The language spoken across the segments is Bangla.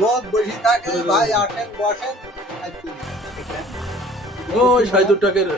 রোদ বসে থাকে ভাই আসেন বসেন ওই টাকের।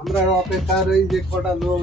আমরা অপেক্ষার ওই যে কটা লোক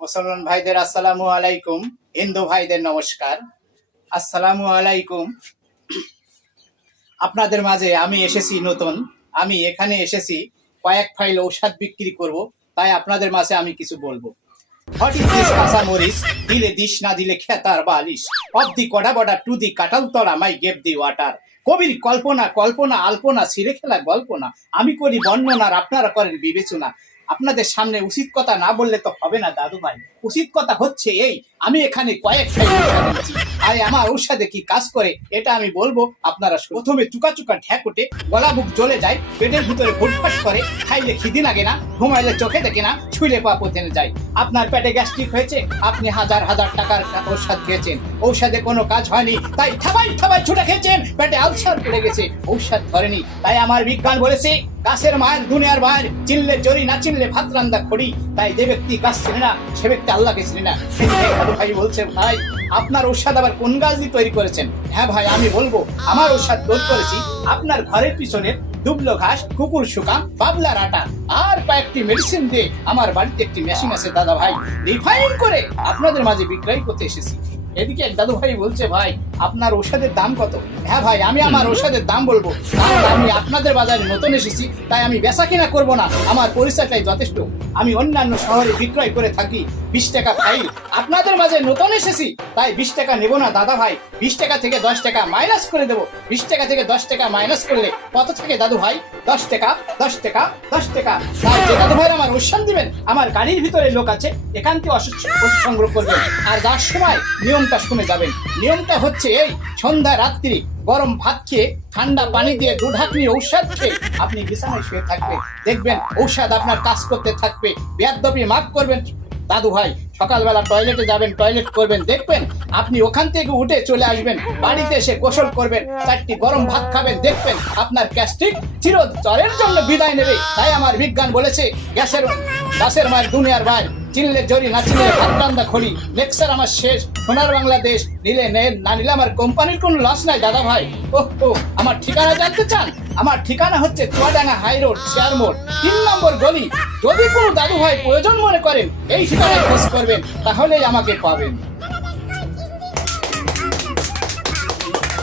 মুসলমান ভাইদের আসসালামু আলাইকুম, হিন্দু ভাইদের নমস্কার। আসসালামু আলাইকুম। আপনাদের মাঝে আমি এসেছি নতুন। আমি এখানে এসেছি, কয়েক ফাইল ঔষধ বিক্রি করব, তাই আপনাদের মাঝে আমি কিছু বলব। ইজ দিস কাঁচা মরিচ? দিলে দিস, না দিলে খেতার বালিশ। Of the কডা Bora to the কাটাল তলা, মাই গেভ দি ওয়াটার। কবির কল্পনা কল্পনা, আলপনা ছিঁড়ে খেলা গল্পনা। আমি করি বর্ণনার, আপনারা করেন বিবেচনা। আপনাদের সামনে উচিত কথা না বললে তো হবে না দাদু ভাই উচিত কথা হচ্ছে এই, আমি এখানে কয়েক। আর আমার ঔষধে কি কাজ করে? এটা আমি বলব, আপনারা প্রথমে চুকা চুকা ঢ্যাক উঠে গলা বুক জ্বলে যায়, পেটের ভিতরে ফুটফাট করে, খাইলে খিদি লাগে না, ঘুমাইলে চোখে দেখে না ছুঁলে পা পথেনে যায়। আপনার পেটে গ্যাস্ট্রিক হয়েছে? আপনি হাজার হাজার টাকার ঔষধ খেয়েছেন। ঔষধে কোনো কাজ হয়নি, তাই থাবাই থাবাই ছুটে খেয়েছেন, পেটে আলসার পড়ে গেছে, ঔষধ ধরেনি। তাই আমার বিজ্ঞান বলেছে, গাছের মায়ের দুনিয়ার মায়ের চিনলে চরি না চিনলে ভাত রান্দা খড়ি। তাই যে ব্যক্তি গাছ চিনে না, সে ব্যক্তি আল্লাহকে চিনে না? ভাই বলছে, ভাই, আপনার ঔষধ আবার কোন গাছ দিয়ে তৈরি করেছেন? হ্যাঁ ভাই, আমি বলব, আমার ঔষধ তৈরি করেছি আপনার ঘরের পিছনে দুবলো ঘাস, কুকুর শুকান, বাবলার আটা আর কয়েকটি মেডিসিন দিয়ে আমার বাড়িতে একটি মেশিন আছে, দাদা ভাই। রিফাইন করে আপনাদের মাঝে বিক্রয় করতে এসেছি। এদিকে এক দাদু ভাই বলছে ভাই আপনার ঔষধের দাম কত? হ্যাঁ ভাই আমি আমার ঔষধের দাম বলব। কারণ আমি আপনাদের বাজারে নতুন এসেছি তাই আমি বেচা কিনা করব না। আমার পরিচয়টাই যথেষ্ট। আমি অন্যান্য শহরে বিক্রয় করে থাকি বিশ টাকা ফাইল। আপনাদের মাঝে নতুন এসেছি তাই বিশ টাকা নেব না দাদা ভাই বিশ টাকা থেকে দশ টাকা মাইনাস করে দেবো। বিশ টাকা থেকে দশ টাকা মাইনাস করলে কত থাকে দাদু ভাই দশ টাকা দশ টাকা দশ টাকা। তাই যে দাদু ভাই আমার ওষুধ দিবেন আমার গাড়ির ভিতরে লোক আছে এখান থেকে ওষুধ সংগ্রহ করবেন। আর যার সময় নিয়মটা শুনে যাবেন। নিয়মটা হচ্ছে এই সন্ধ্যা রাত্রি গরম ভাত খেয়ে ঠান্ডা পানি দিয়ে দু ঢাকনি ঔষধ খেয়ে আপনি বিছানায় শুয়ে থাকবেন। দেখবেন ঔষধ আপনার কাজ করতে থাকবে। বেয়াদবি মাফ করবেন। দাদু ভাই, সকালবেলা টয়লেটে যাবেন, টয়লেট করবেন, দেখবেন আপনি ওখান থেকে উঠে চলে আসবেন, বাড়িতে এসে গোসল করবেন, চারটি গরম ভাত খাবেন, দেখবেন আপনার গ্যাস্ট্রিক চিরতরের জন্য বিদায় নেবে। তাই আমার বিজ্ঞান বলেছে, গ্যাসের গ্যাসের মায়ের দুনিয়ার ভাই চিনলে জরি না চিনলে হাত বান্ধা খড়ি। লেকচার আমার শেষ। সোনার বাংলাদেশ নিলে নেন না নিলে আমার কোম্পানির কোন লস নাই, দাদা ভাই। ওহ ও আমার ঠিকানা জানতে চান? আমার ঠিকানা হচ্ছে চুয়াডাঙ্গা হাই রোড, চেয়ার মোড়। তিন নম্বর গলি। যদি কোনো দাদু ভাই প্রয়োজন মনে করেন, এই ঠিকানায় খোঁজ করবেন, তাহলেই আমাকে পাবেন।